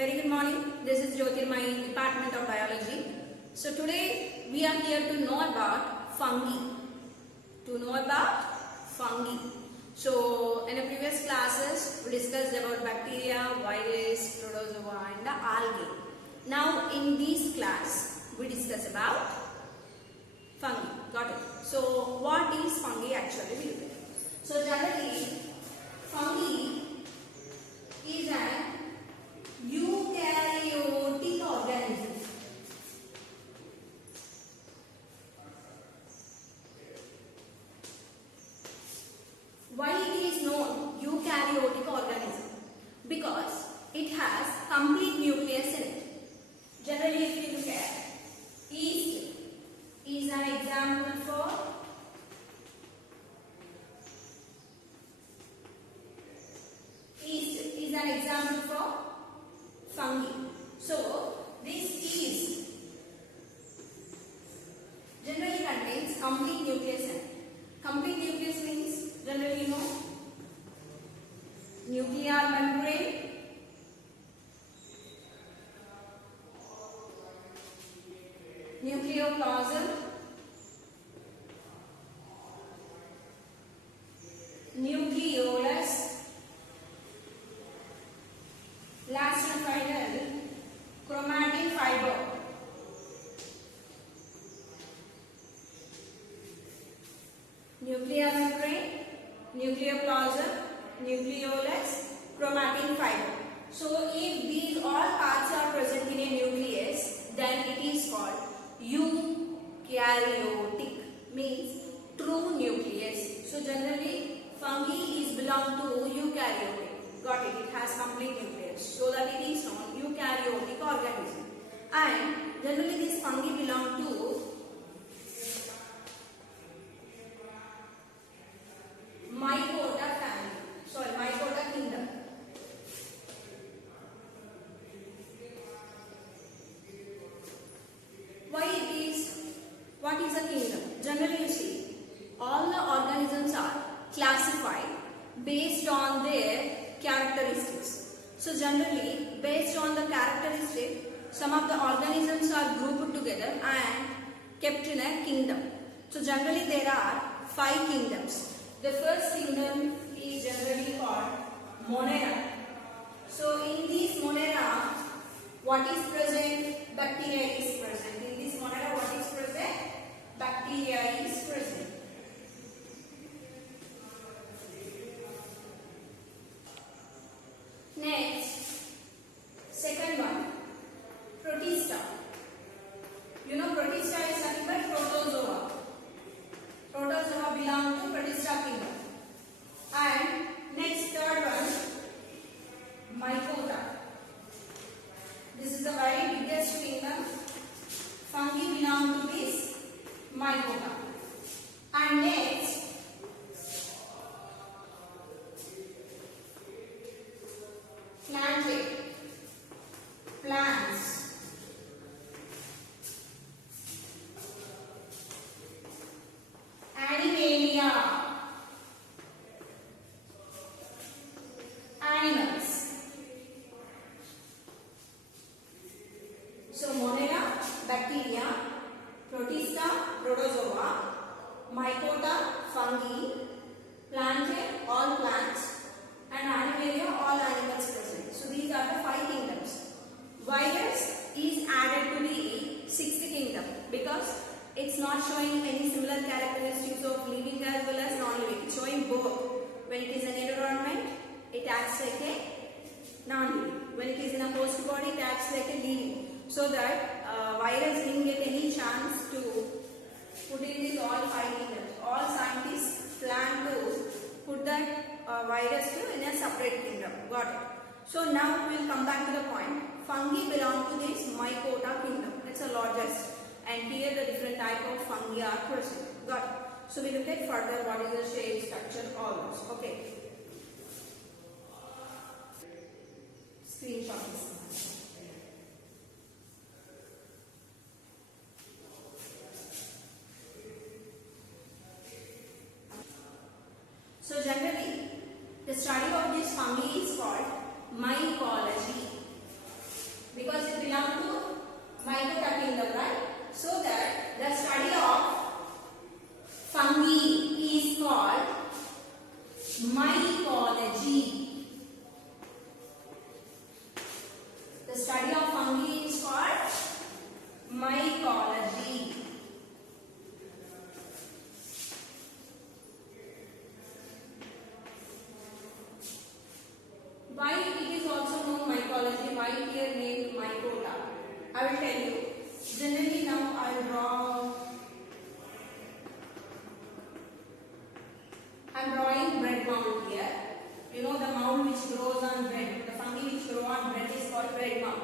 Very good morning. This is Jyotir, my department of biology. So today we are here to know about fungi. So in the previous classes we discussed about bacteria, virus, protozoa and the algae. Now in this class we discuss about fungi. Got it? So what is fungi actually? So generally fungi is an eukaryotic organism. Why it is known eukaryotic organism? Because it has complete nucleus in it. Generally, if you look at yeast is an example for fungi. So this yeast generally contains complete nucleus in it. Complete nucleus means generally nuclear membrane, nucleoplasm, nucleolus, last and final chromatin fiber. Nuclear membrane, nucleoplasm, nucleolus, chromatin fiber. So if these all parts are present in a nucleus, then it is called eukaryotic, means true nucleus. So generally fungi is belong to eukaryotic. Got it? It has complete nucleus. So that it is known eukaryotic organism. And generally this fungi belong to Mycota family. Mycota kingdom. Why it is? What is a kingdom? Generally you see, all the organisms are classified based on their characteristics. So generally, based on the characteristic, some of the organisms are grouped together and kept in a kingdom. So generally there are 5 kingdoms. The first kingdom is generally called Monera. So in this Monera, what is present? Bacteria is present. In this Monera, what is present? Bacteria is present. Next, second one, Protista. You know Protista is nothing but protozoa. Protozoa belong to Protista kingdom. And next, third one, Mycota. This is the very biggest kingdom. Fungi belong to this Mycota. And next, Plantae, plants. Animalia, animals. So Monera, bacteria, Protista, protozoa, Mycota, fungi, Plantae, all plants, and Animalia, all animals present. So these are the 5 kingdoms. Virus is added to the 6th kingdom because it's not showing any similar characteristics of living as well as non-living. It's showing both. When it is an environment, it acts like a non-living. When it is in a host body, it acts like a living. So that virus didn't get any chance to put in these all 5 kingdoms. All scientists plan to put that virus in a separate kingdom. Got it? So now we will come back to the point. Fungi belong to this Mycota kingdom. It's the largest. And here the different type of fungi are present. Got it? So we look at further what is the shape, structure, all those. Okay. Screenshot this. So generally, the study of this fungi is called mycology. study of fungi is called mycology. Why it is also known mycology? Why here named mycota? I will tell you. Generally now I will draw. I am drawing bread mound here. You know the mound which grows on bread. The fungi which grow on bread is called bread mound.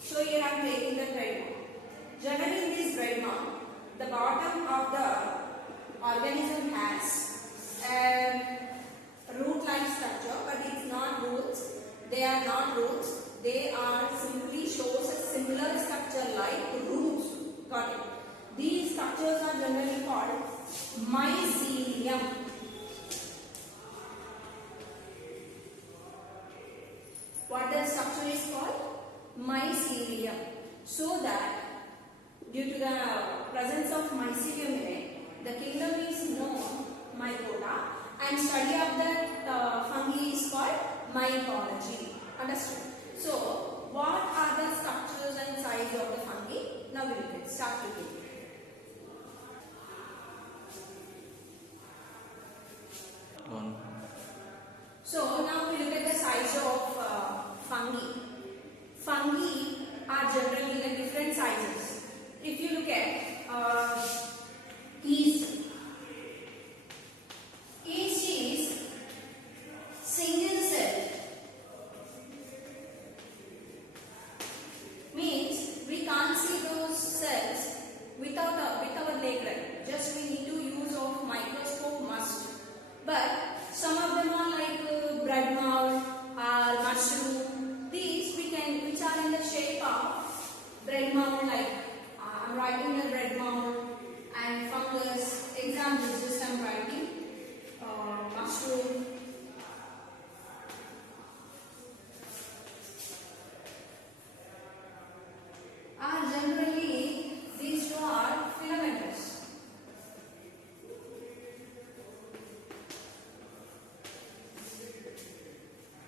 So here I am taking the bread mound. Generally in this bread mound, the bottom of the organism has a root-like structure, but it's not roots. They are not roots. They are simply shows a similar structure like roots. Got it? These structures are generally called mycelium. What the structure is called? Mycelium. So that due to the presence of mycelium in it, the kingdom is known mycota, and study of that fungi is called mycology. Understood? So, what are the structures and size of the fungi? Now we will start looking. So now we look at the size of fungi. Fungi are generally in different sizes. If you look at yeast is single cell. Means we can't see those cells with our naked eye. Just we need to use of microscope must. But some of them are like bread mold or mushroom. These which are in the shape of bread mold, like I'm writing the bread mold and fungus. Examples just I'm writing mushroom. Generally these two are filamentous.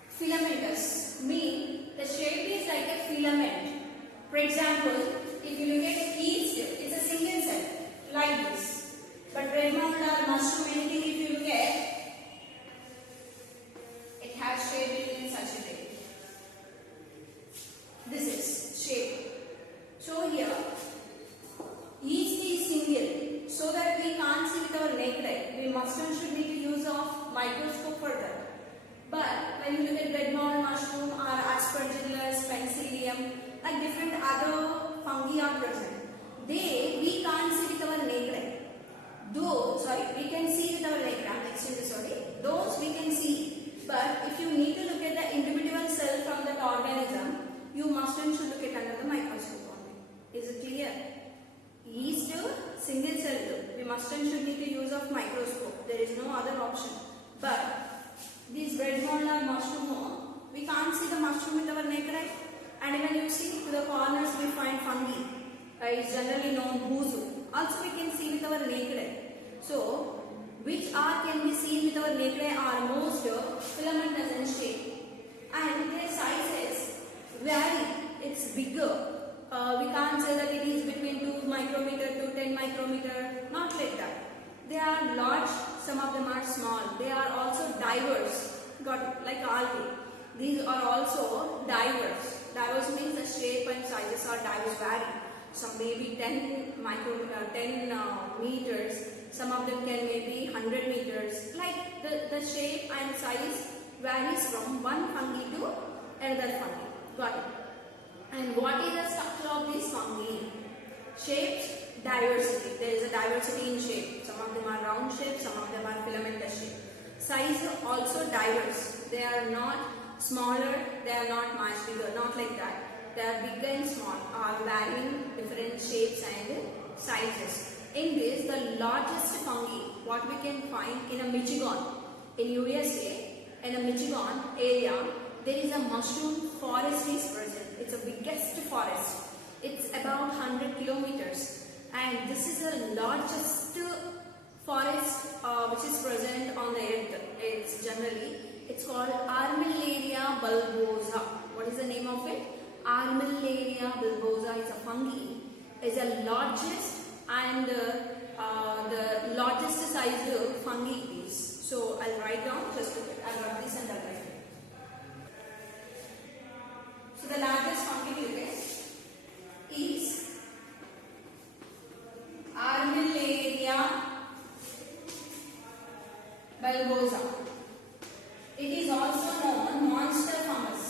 Filamentous mean the shape is like a filament. For example, if you look at yeast, it's a single cell like this. But bread mold or mushroom, anything if you look at, it has shape in such a way. This is shape. So here, yeast is single, so that we can't see with our naked eye. We must and should need to use of microscope for that. But when you look at bread mold, mushroom, or aspergillus, penicillium, like different other fungi are present, we can't see with our naked eye. We can see with our naked eye. Those we can see. But if you need to look at the individual cell from that organism, you must and should look at under the microscope only. Is it clear? Yeast single cell. We must and should need to use of microscope. There is no other option. But these bread mold or mushroom, we can't see the mushroom with our naked eye. And when you see to the corners, we find fungi. It's generally known buzu. Also, we can see with our naked eye. So, which can be seen with our naked eye are most filamentous in shape, and their sizes vary. It's bigger. We can't say that it is between 2 micrometer to 10 micrometer. Not like that. They are large. Some of them are small. They are also diverse. Got it? Like algae. These are also diverse. Diverse means the shape and sizes are diverse, vary. Some may be 10 meters. Some of them can maybe 100 meters. Like the shape and size varies from one fungi to another fungi. Got it? And what is the structure of these fungi? Shapes, diversity. There is a diversity in shape. Some of them are round shape, some of them are filamentous shape. Size also diverse. They are not smaller, they are not much bigger, not like that. They are big and small, are varying different shapes and sizes. In this, the largest fungi, what we can find in a Michigan, in USA, in a Michigan area, there is a mushroom forest is present. It's the biggest forest. It's about 100 kilometers. And this is the largest forest which is present on the earth. It's called Armillaria bulbosa. What is the name of it? Armillaria bulbosa is a fungi, is the largest and the largest sized fungi it is. So I'll write down just a bit. I'll write this and I'll write it. So the largest fungi you get is Armillaria bulbosa. It is also known monster fungus.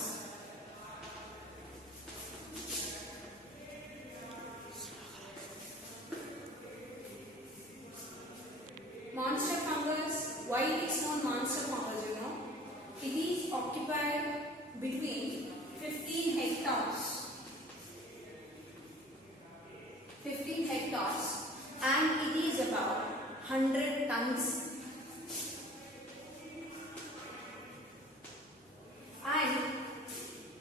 Monster fungus, why it is known monster fungus, you know? It is occupied between 15 hectares. 15 hectares and it is about 100 tons. And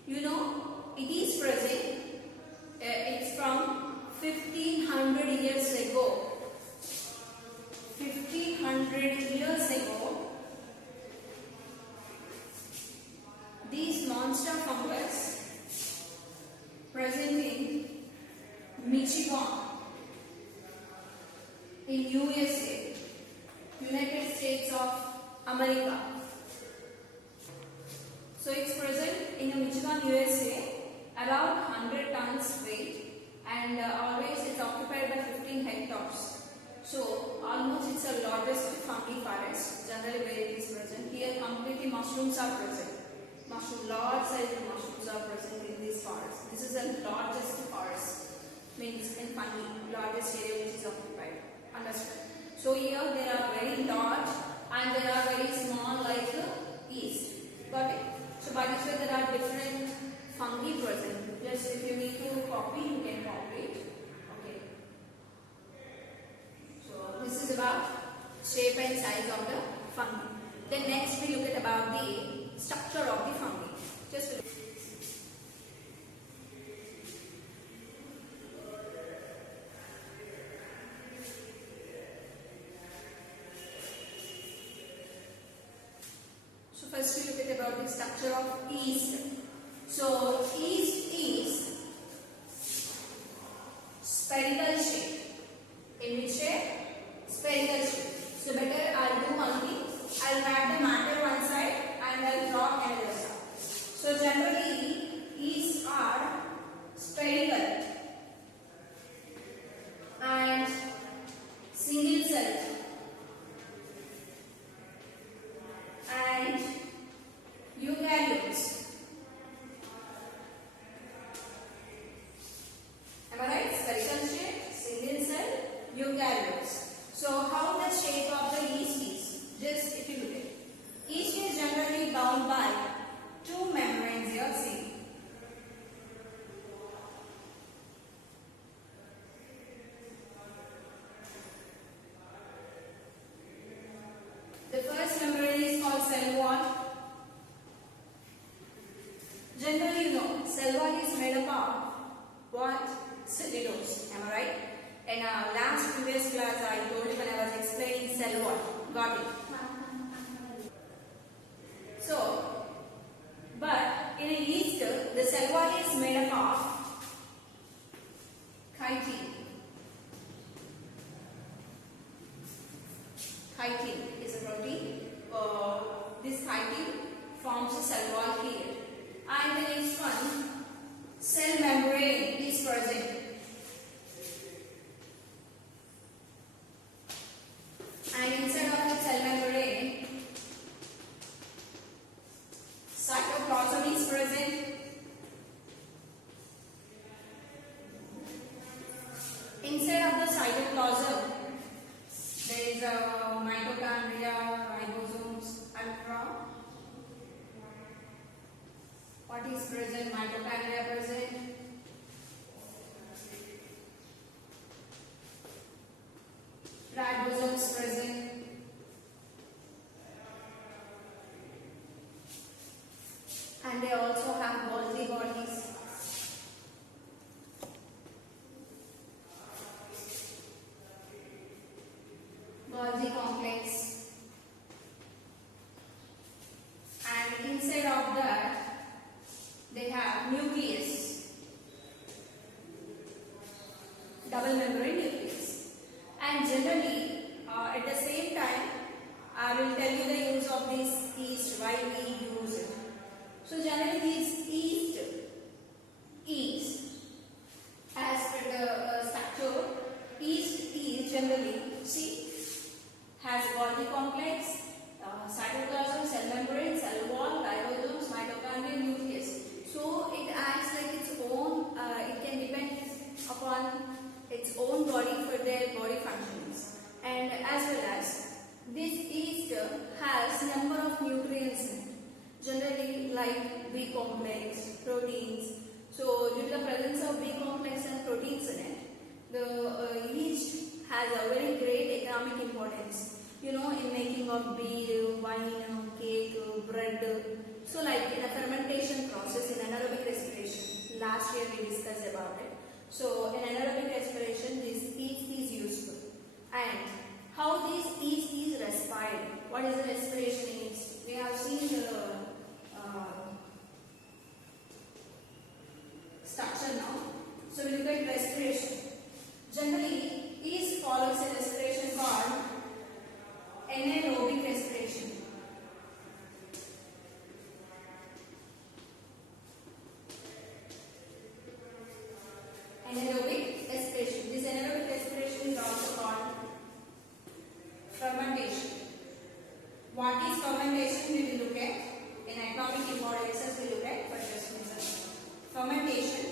you know, it is present, it's from 1500 years ago. 1500 years ago, these monster fungus present in Michigan, in USA, United States of America. So it's present in Michigan, USA, around 100 tons weight, and always it's occupied by 15 hectares. So almost it's the largest fungi forest, generally where it is present. Here completely mushrooms are present. Large size mushrooms are present in this forest. This is the largest forest, means in fungi, largest area which is occupied. Understand? So here there are very large and there are very small like yeast. Got it? So by this way there are different fungi present. Just if you need to copy, you can copy it. Okay. So this is about shape and size of the fungi. Then next we look at about the structure of the fungi. Just look. So first we look at about the structure of yeast. So yeast is spherical shape. In which shape? Spherical shape. So better I'll do one thing. I'll write the matter one side and I'll draw another side. So generally yeasts are spherical and single cell and eukaryotes. Am I right? Spherical shape, single cell, eukaryotes. So how the shape of the yeast is? Just if you look at it. Yeast is generally bound by two membranes here, see. The first membrane is called cell wall. Generally, you know, cell wall is made up of what? Cellulose. Am I right? In our last previous class, I told you when I was explaining cell wall. Got it? So, but in a yeast, the cell wall is made up of chitin. Chitin is a protein. This chitin forms a cell wall here. And the next one, cell membrane is present. And inside of the cell membrane, cytoplasm is present. Inside of the cytoplasm, there is a mitochondria, ribosomes, etc. What is present? Mitochondria present. Ribosomes present. And they also have Golgi bodies. Golgi complex. And inside of that, they have nucleus. double membrane nucleus. And generally, at the same time, I will tell you the use of this yeast, why we use it. So generally, this yeast, as per the structure, yeast is generally, see, has Golgi complex, cytoplasm, cell membrane, cell wall, ribosomes, mitochondria, nucleus. So it acts like its own, it can depend upon its own body for their body functions. And as well as this yeast has number of nutrients in it, generally like B complex, proteins. So due to the presence of B complex and proteins in it, the yeast has a very great economic importance. You know, in making of beer, wine, cake, bread. So like in a fermentation process in anaerobic respiration. Last year we discussed about it. So in anaerobic respiration, this yeast is useful. And how this yeast is respired? What is the respiration in yeast? We have seen the structure now. So we look at respiration. Generally, yeast follows a respiration called anaerobic respiration. Anaerobic respiration. This anaerobic respiration is also called fermentation. What is fermentation? We will look at in economic importance. We look at for just reason. Fermentation.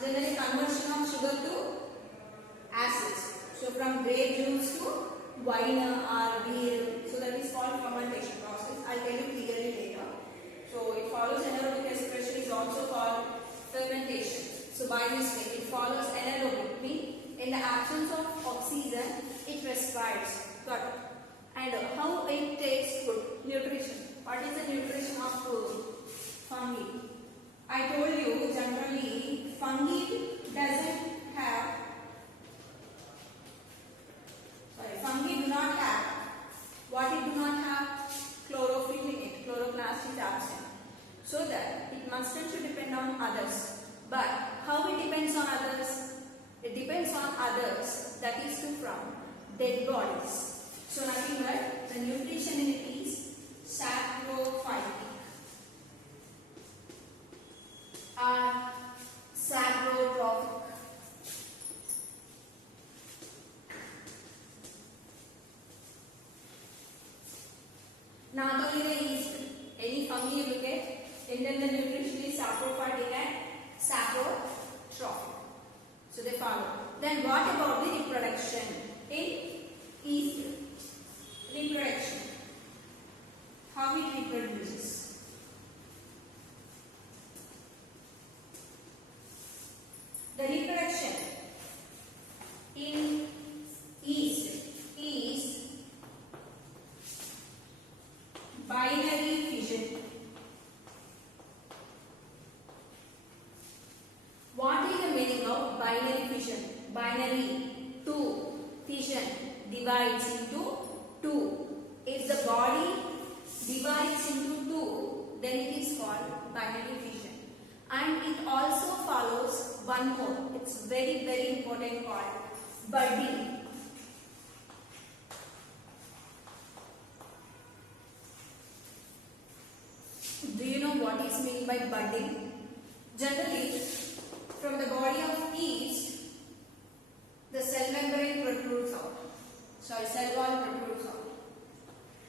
Generally, conversion of sugar to acids. So from grape juice to wine or beer. So that is called fermentation process. I'll tell you clearly later. So it follows anaerobic respiration is also called fermentation. So by this way, it follows anaerobic, means in the absence of oxygen, it respires. Got it? And how it takes food? Nutrition. What is the nutrition of fungi? I told you generally fungi doesn't have, fungi do not have, what it do not have? Chlorophyll in it, chloroplast is absent. So that it must and should depend on others. But how it depends on others? It depends on others, that is from dead bodies. So nothing but the nutrition in it is saprophytic or saprotrophic. Not only the yeast, any fungi you look at, and then the nutrition is saprophytic and saprotrophic. So they follow. Then what about the reproduction in yeast? Reproduction. How it reproduces? The reproduction in yeast is binary fission. What is the meaning of binary fission? Binary, 2, fission, divides into 2. If the body divides into 2, then it is called binary fission. And it also follows one more. It's very, very important, called budding. Do you know what is meant by budding? Generally, from the body of yeast, the cell membrane protrudes out. Sorry, cell wall protrudes out.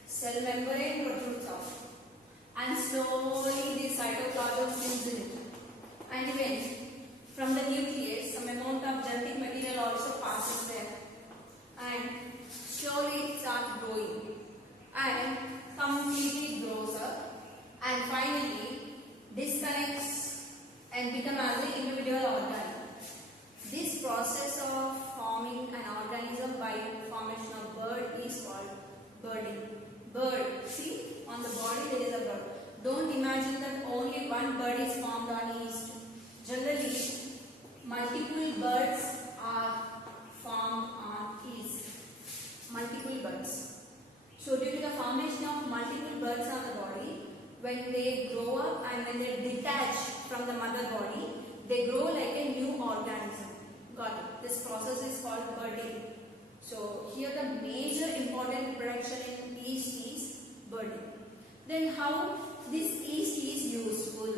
Cell membrane protrudes out. And slowly the cytoplasm fills in it. And even from the nucleus, some amount of genetic material also passes there. And slowly it starts growing. And completely grows up. And finally disconnects and becomes an individual organ. This process of forming an organism by formation of bird is called birding. Bird, see, on the body there is a bird. Don't imagine that only one bird is formed on yeast. Generally, multiple birds are formed on yeast. Multiple birds. So due to the formation of multiple birds on the body, when they grow up and when they detach from the mother body, they grow like a new organism. Got it? This process is called budding. So here the major important reproduction in yeast is budding. Then how this yeast is useful?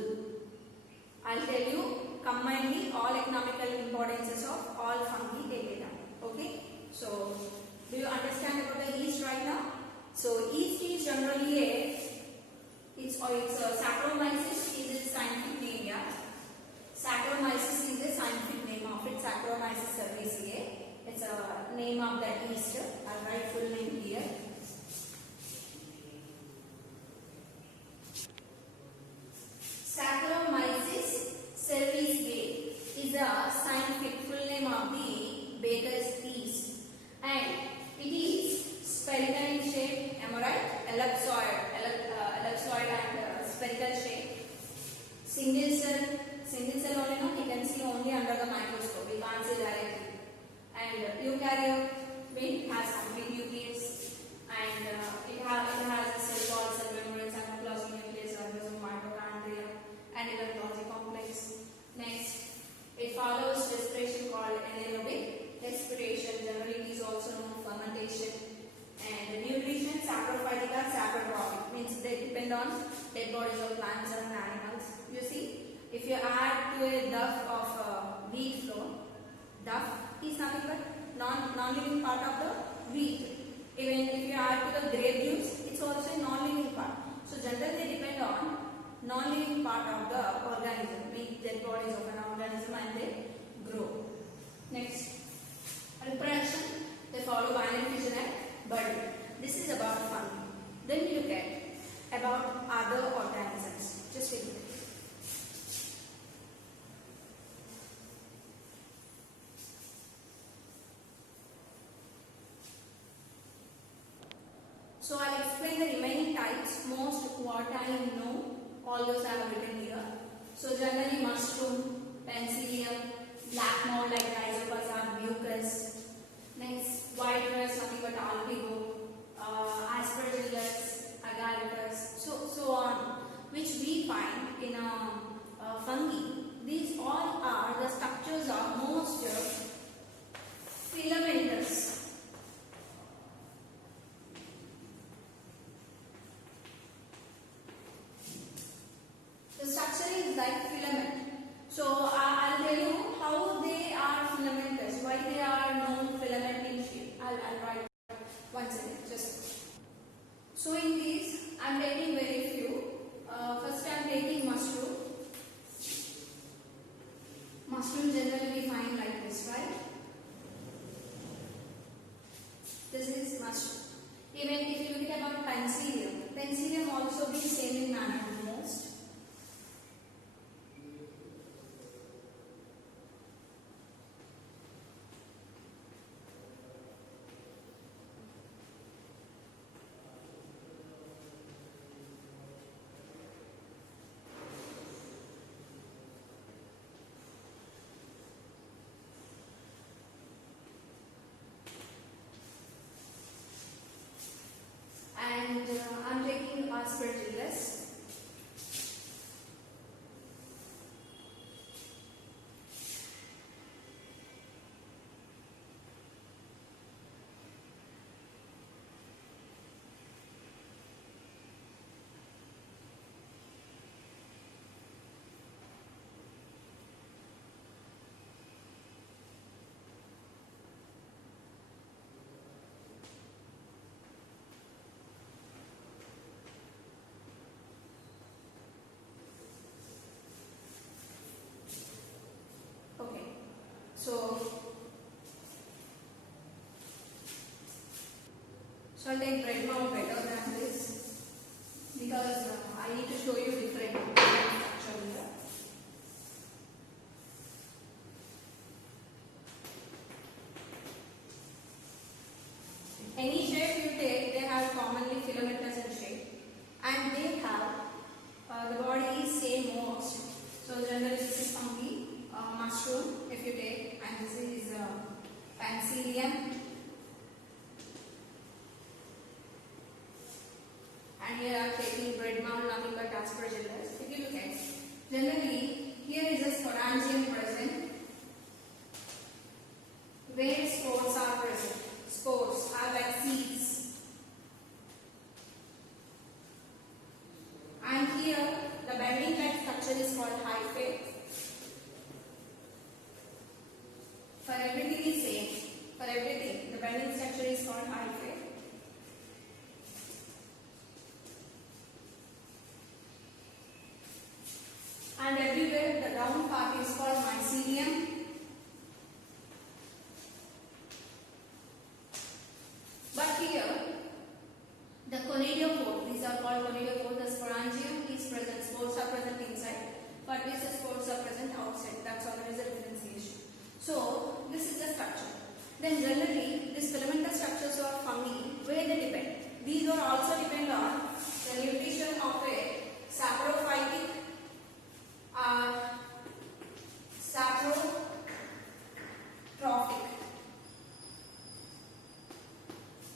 I'll tell you combinedly all economical importances of all fungi later. Okay? So do you understand about the yeast right now? So yeast is generally it's Saccharomyces is its scientific name. Yeah? Saccharomyces is the scientific name of it. Saccharomyces cerevisiae. It's a name of the yeast. I'll write full name here. Saccharomyces cerevisiae is the scientific full name of the baker's yeast, and it is spherical in shape. Am I right? Ellipsoid and spherical shape. Single cell only. No, you can see only under the microscope. We can't see directly. And eukaryote has complete nucleus, and it has a cell wall, cell membrane, cytoplasmic nucleus, ribosome, mitochondria, and even Golgi complex. Next, it follows respiration called anaerobic respiration. Generally, it is also known fermentation. And nutrition, saprophytic or saprotrophic, means they depend on dead bodies of plants and animals. You see, if you add to a duff of wheat flour, duff is nothing but non-living part of the wheat. Even if you add to the grape juice, it's also a non-living part. So generally they depend on non-living part of the organism, means dead bodies of an organism, and they grow. Next, reproduction. They follow binary fission and budding. This is about fungi. Then we look at about other organisms. Just a minute. So I'll explain the remaining types. Most what I know, all those I have written here. So generally mushroom, penicillium, black mold like rhizopus, mucus. Next, white rust, nothing but alpigo, aspergillus, agaricus, so on, which we find in fungi. These all are the structures are most filamentous. The structure is like filament. So I'll tell you how they are filamentous, why they are known filament in shape. I'll write one second. Just so in these I'm taking very few. First I'm taking mushroom. Mushroom generally we find like this, right? This is mushroom. Even if you look at about penicillium also be same in manner almost. And I'm taking aspergillus. So I'll take bread mound better than this because I need to show you different structure here. Any shape you take, they have commonly filamentous in shape, and they have the body is same most. So generally this is fungi, mushroom if you take, and this is penicillium, and here I am taking bread mound, nothing but aspergillus. If you look at, generally here is a sporangium structure is called hyphae. For everything is same. For everything, the bending structure is called hyphae. And everywhere the round part is called mycelium. But here, the conidiophore, these are called conidiophore. The sporangium is present, spores are present inside, but these spores are present outside. That's all there is a differentiation. So, this is the structure. Then generally, these filamentous structures of fungi, where they depend? These will also depend on the nutrition of a saprophytic or saprotrophic.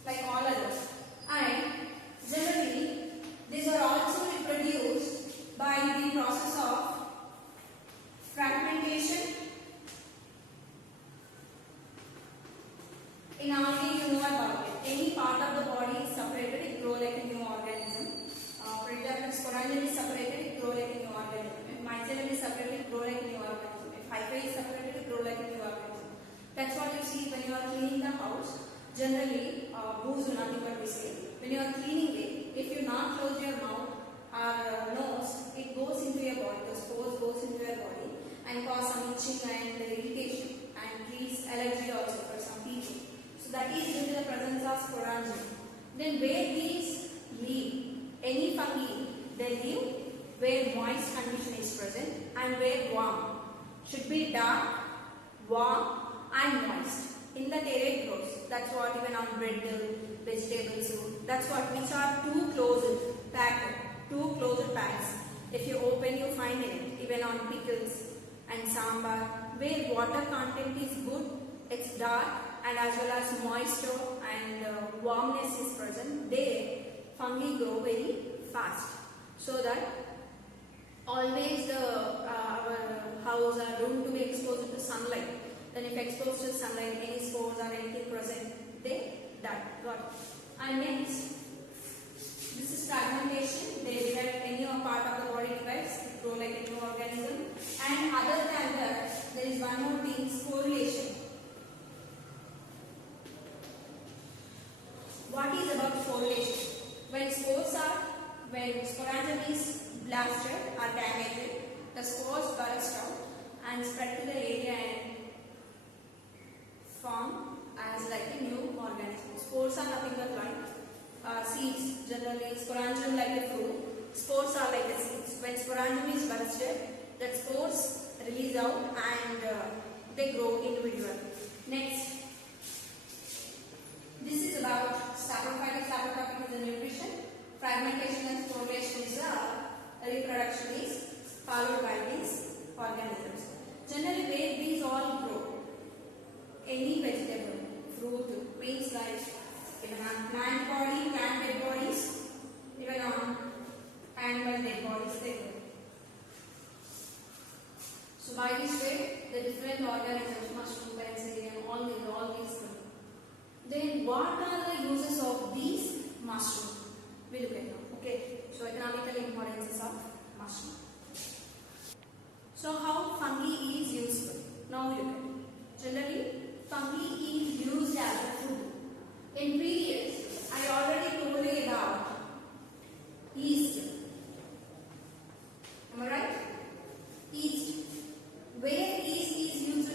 Like all others. And generally, these are also reproduced by the process of fragmentation. In algae, you know about it. Any part of the body is separated, it grows like a new organism. For example, sporangium is separated, it grows like a new organism. If mycelium is separated, it grows like a new organism. If hyphae is separated, it grows like a new organism. That's what you see when you are cleaning the house. Generally, boos do nothing but we say. When you are cleaning it, if you not close your mouth or nose, it goes into your body. The spores goes into your body and cause some itching and irritation and creates allergy also for some people. So that is due to the presence of sporangium. Then where these live, any fungi, they live where moist condition is present and where warm. Should be dark, warm and moist. In that area it grows. That's what even on bread, vegetables, that's what, which are too closed, packed, too closed packs. If you open, you find it. Even on pickles and sambar, where water content is good, it's dark, and as well as moisture and warmness is present, there fungi grow very fast. So that always our house are room to be exposed to sunlight. Then if exposed to sunlight, any spores or anything present, they die. Got it. And next, this is fragmentation. They divide any part of the body divides, it grow like a new organism. And other than that, there is one more thing, sporulation. What is about sporulation? When sporangium is blasted or damaged, the spores burst out and spread to the area and form as like a new organism. Spores are nothing but like seeds. Generally, sporangium like a fruit. Spores are like the seeds. When sporangium is bursted, the spores release out and they grow individually. Next, this is about saprophytic. Saprophytic is the nutrition. Fragmentation and sporulation is the reproduction is followed by these organisms. Generally, where these all grow, any vegetable, fruit, means like even on plant body, plant dead bodies, even on animal dead bodies, they grow. So by this way, the different organisms, mushroom, penicillium, all these grow. Then what are the uses of these mushrooms? We look at now. Okay. So economical importance of mushroom. So how fungi is useful? Now we look at it. Generally, fungi is used as a food. In previous, I already told you about yeast. Am I right? Yeast. Where yeast is used?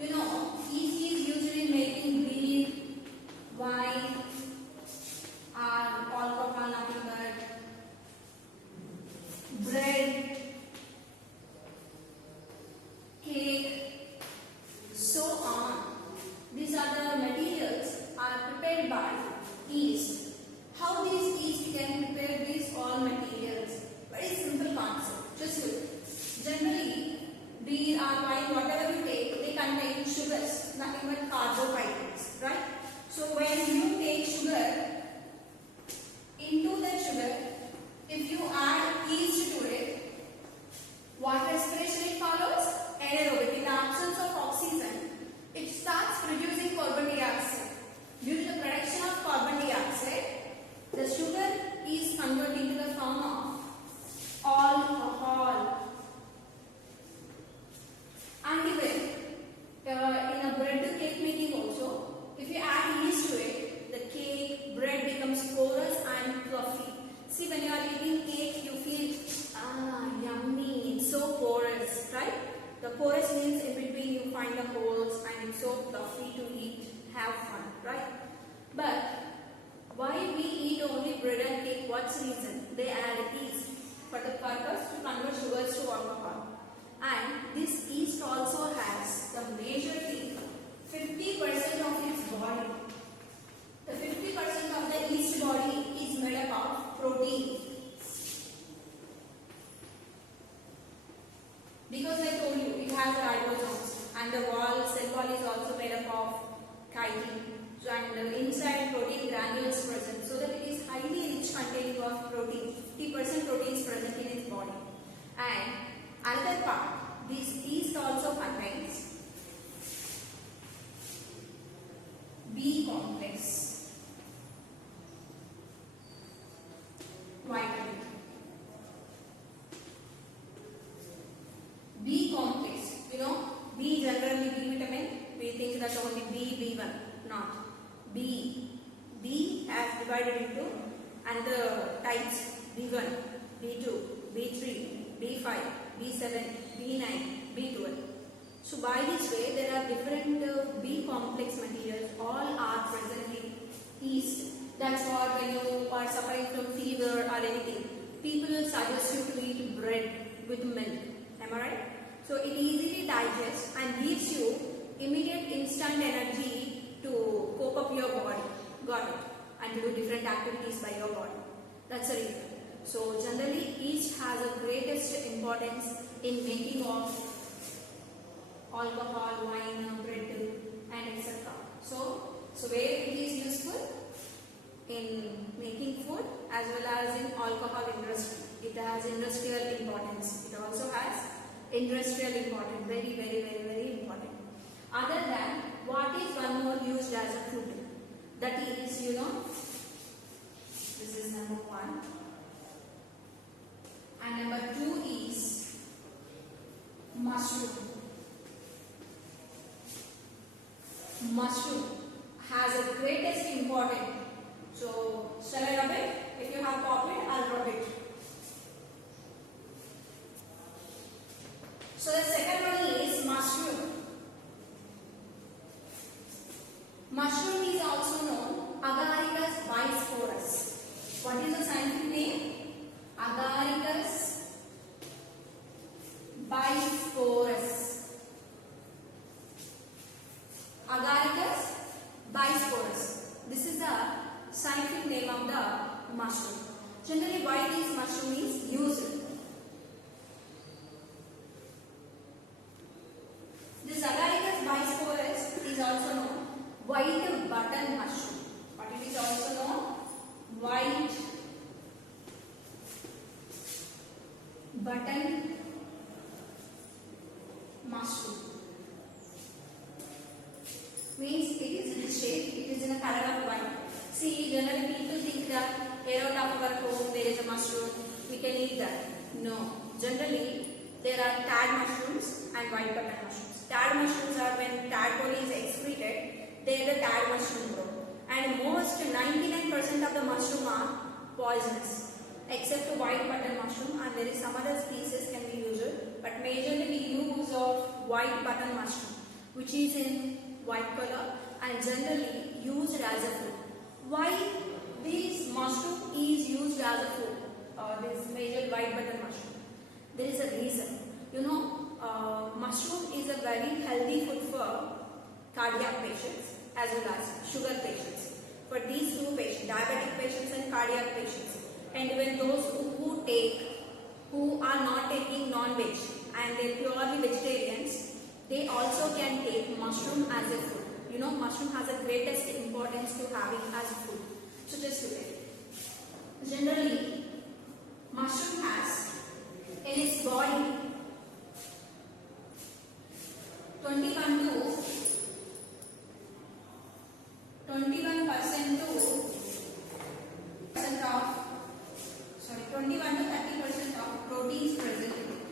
You know, yeast is used in making beer, wine, or alcohol, nothing but bread, cake, so on. These are the materials are prepared by yeast. How these yeast can prepare these all materials? Very simple concept. Just look. Generally, beer or wine, whatever you take, they contain sugars, nothing but carbohydrates, right? So when you take sugar, into that sugar, if you add yeast to it, what respiration it follows? Anaerobic. In the absence of oxygen, it starts producing carbon dioxide. Due to the production of carbon dioxide, the sugar is converted into the form of alcohol. porous means in between you find the holes and it's so fluffy to eat, have fun, right? But why we eat only bread and cake? What's the reason? They add yeast for the purpose to convert sugars to alcohol. And this yeast also has the majorly 50% of its body. The 50% of the yeast body is made up of protein. Because I told you it has ribosomes and the cell wall is also made up of chitin. So, and inside protein granules present, so that it is highly rich containing of protein. 50% protein is present in its body. And another part, this yeast also contains B complex vitamin. B complex, B generally B vitamin, we think that only B1, not. B has divided into another types, B1, B2, B3, B5, B7, B9, B12. So by this way there are different B complex materials, all are present in yeast. That's what when you are suffering from fever or anything, people will suggest you to eat bread with milk. Am I right? So it easily digests and gives you immediate instant energy to cope up your body. Got it? And to do different activities by your body. That's the reason. So generally yeast has the greatest importance in making of alcohol, wine, bread and etc. So where it is useful? In making food as well as in alcohol industry. It has industrial importance. It also has industrial importance. Very, very, very, very important. Other than, what is one more used as a food? That is, this is number 1. And number 2 is mushroom. Mushroom has the greatest importance. So, shall I rub it? If you have popped it, I'll rub it. So, the second one is mushroom. Mushroom is also known Agaricus bisporus. What is the scientific name? Agaricus bisporus. Agaricus bisporus. This is the scientific name of the mushroom. Generally, why this mushroom is used? This Agaricus bisporus is also known white button mushroom. But it is also known white button mushroom. Means it is in shape, it is in a color of white. See, generally people think that here on top of our home there is a mushroom, we can eat that. No. Generally, there are tad mushrooms and white button mushrooms. Tad mushrooms are when tadpole is excreted, they are the tad mushroom grow. And most 99% of the mushroom are poisonous, except the white button mushroom, and there is some other species can be used, but majorly we use of white button mushroom, which is in white color and generally used as a food. Why this mushroom is used as a food? This major white button mushroom. There is a reason. Mushroom is a very healthy food for cardiac patients as well as sugar patients. For these two patients, diabetic patients and cardiac patients, and even those who are not taking non-veg and they are purely vegetarians, they also can take mushroom as a food. Mushroom has the greatest importance to having as a food. So just look at it. Generally, mushroom has in its body 21% to 21 to 30% of proteins present in it.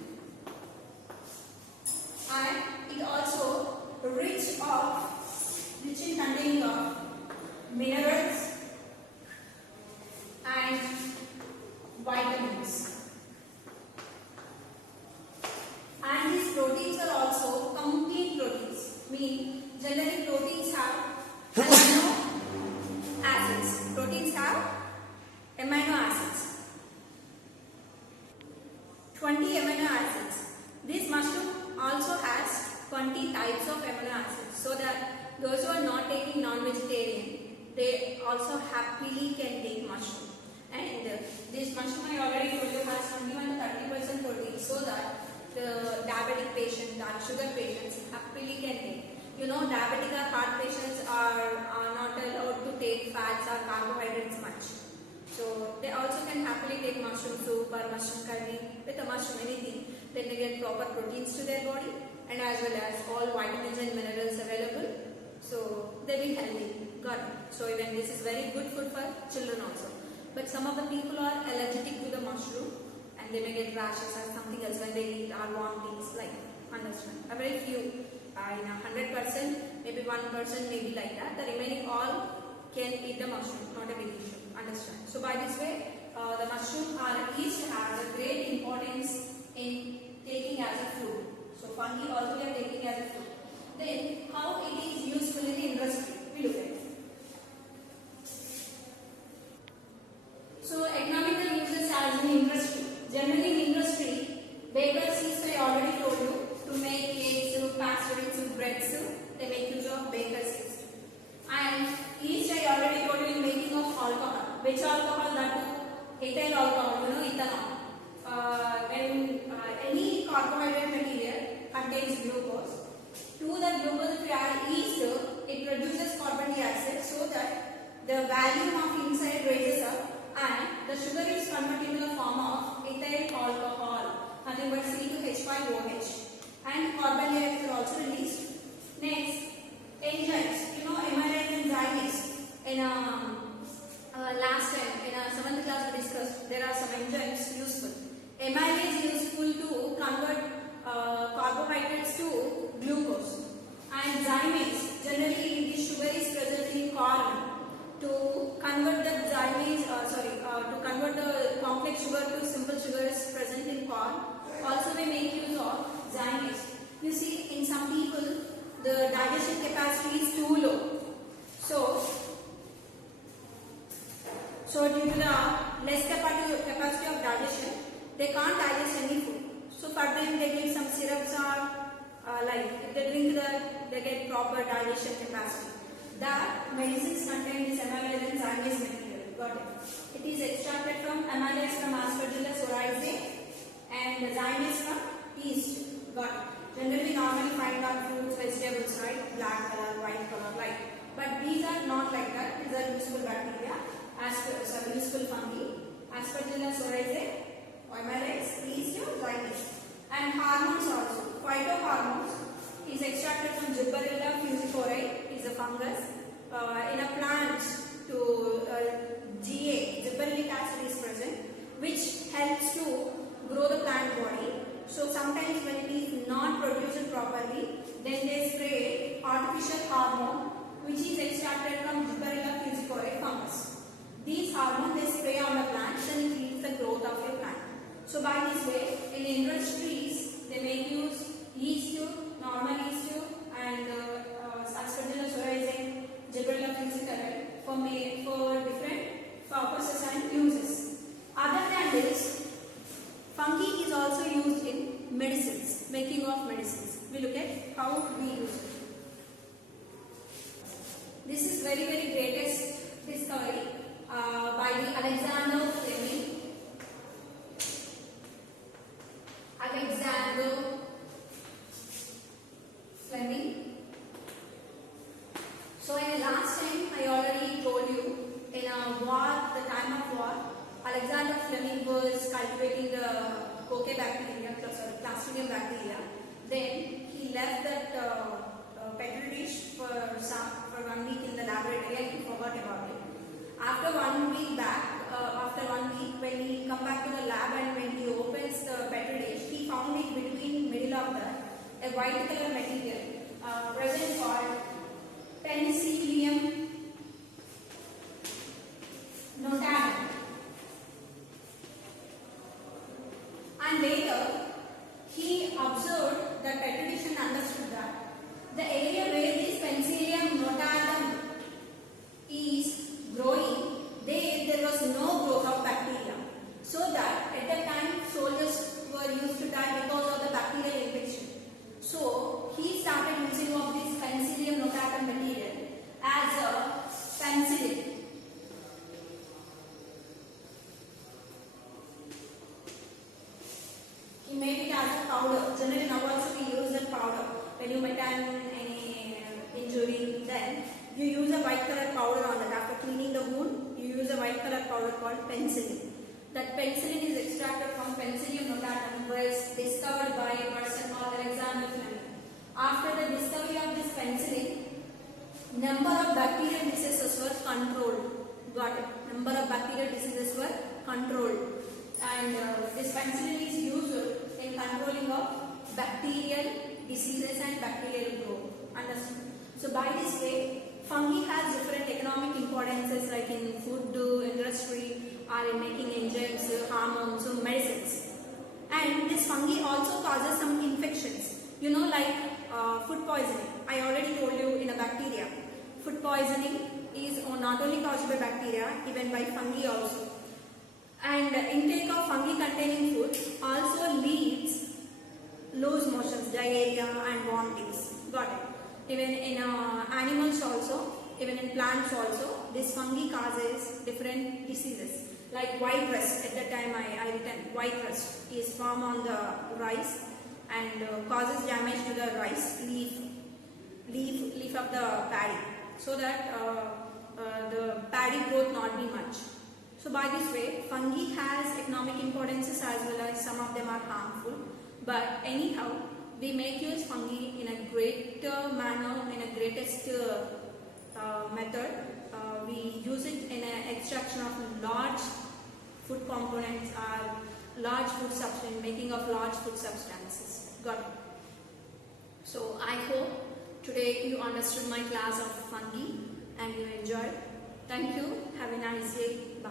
And it also rich in containing of minerals and vitamins. protein. Generally, proteins have amino acids. Proteins have amino acids. 20 amino acids. This mushroom also has 20 types of amino acids, so that those who are not taking non-vegetarian, they also happily can take mushroom. And this mushroom I already told you has 21 to 30% protein, so that the diabetic patient, the sugar patients happily can take. You know, diabetic or heart patients are not allowed to take fats or carbohydrates much. So they also can happily take mushroom soup or mushroom curry with a mushroom, anything. Then they get proper proteins to their body, and as well as all vitamins and minerals available. So they will healthy. Got it. So even this is very good food for children also. But some of the people are allergic to the mushroom, and they may get rashes or something else when they eat or vomitings, like, understand. A very few, in 100%, maybe 1% may be like that. The remaining all can eat the mushroom, not a big issue, understand. So by this way, the mushroom are used to have a great importance in taking as a food. So fungi also we are taking as a food. Then how it is useful in the industry, we look at it. So economical uses as in industry. Generally in industry, baker seeds I already told you, to make cake soup, pastry soup, bread soup, they make use of baker seeds. And yeast I already told you in making of alcohol. Which alcohol? That ethyl alcohol, you know, ethanol. When any carbohydrate material contains glucose, to the glucose if you add yeast, it produces carbon dioxide, so that the volume of inside raises up and the sugar is converted into the form of ethyl alcohol, nothing but C2H5OH, and carbon dioxide is also released. Next, enzymes. You know, amylase and zymase. In last time in 7th class we discussed there are some enzymes useful. Amylase is useful to convert carbohydrates to glucose, and zymase, generally this sugar is present in corn. To convert the zymase, to convert the complex sugar to simple sugar is present in corn. Also we make use of zymase. You see, in some people the digestion capacity is too low. So due to the less capacity of digestion, they can't digest any food. So for them they get some syrups or like if they drink that, they get proper digestion capacity. That medicines contain this amylase and zymase material. Got it. It is extracted from amylase from Aspergillus oryzae and zymase from yeast. Got it. Generally normally find on fruits, vegetables, right? Black color, white color, like. But these are not like that. These are useful bacteria, useful fungi, Aspergillus oryzae, amylase, yeast, zymase. And hormones also. Phytohormones is extracted from Gibberella fusiforide, is a fungus. In a plant, to GA, gibberellic acid is present, which helps to grow the plant body. So sometimes when it is not produced properly, then they spray artificial hormone, which is extracted from Gibberella fusiforide fungus. These hormones they spray on the plant and increase the growth of your plant. So by this way, in industries, they make use yeast tube, normal yeast tube, and Aspergillus oryzae, Gibberella fusiforide for different purposes and uses. Other than this, fungi is also used in medicines, making of medicines. We look at how we use it. This is very greatest discovery by the Alexander Fleming. So in the last time I already told you, in a war, the time of war, Alexander Fleming was cultivating the Koch bacteria, Clostridium bacteria. Then he left that petri dish for 1 week in the laboratory and he forgot about it. After 1 week when he come back to the lab and when he opens the petri dish, he found it between middle of that a white color material present called Penicillium notatum. And later he observed the petri dish and understood that the area where this Penicillium notatum is growing, there was no growth of bacteria. So that at that time soldiers were used to die because of the bacterial infection. So he started using of this Penicillium notatum material as a penicillin. He made it as a powder. Generally now also we use that powder. When you maintain any injury, then you use a white color powder on that. After cleaning the wound, you use a white color powder called penicillin. That penicillin is extracted from Penicillium notatum, was discovered by a person called Alexander Fleming. After the discovery of this penicillin, number of bacterial diseases were controlled. Got it? Number of bacterial diseases were controlled. And this penicillin is used in controlling of bacterial diseases and bacterial growth. Understood? So by this way, fungi has different economic importances like in food industry or in making enzymes, hormones, so medicines. And this fungi also causes some infections. You know, like food poisoning. I already told you in a bacteria. Food poisoning is not only caused by bacteria, even by fungi also. And intake of fungi containing food also leads loose motions, diarrhea and vomitings. Got it? Even in animals also, even in plants also, this fungi causes different diseases. Like white rust, at that time I written, white rust is formed on the rice and causes damage to the rice leaf of the paddy, so that the paddy growth not be much. So by this way, fungi has economic importances as well as some of them are harmful. But anyhow, we make use fungi in a great manner, in a greatest method. We use it in an extraction of large food components or large food substance, making of large food substances. Got it? So I hope today you understood my class of fungi and you enjoyed. Thank you. Have a nice day. Bye.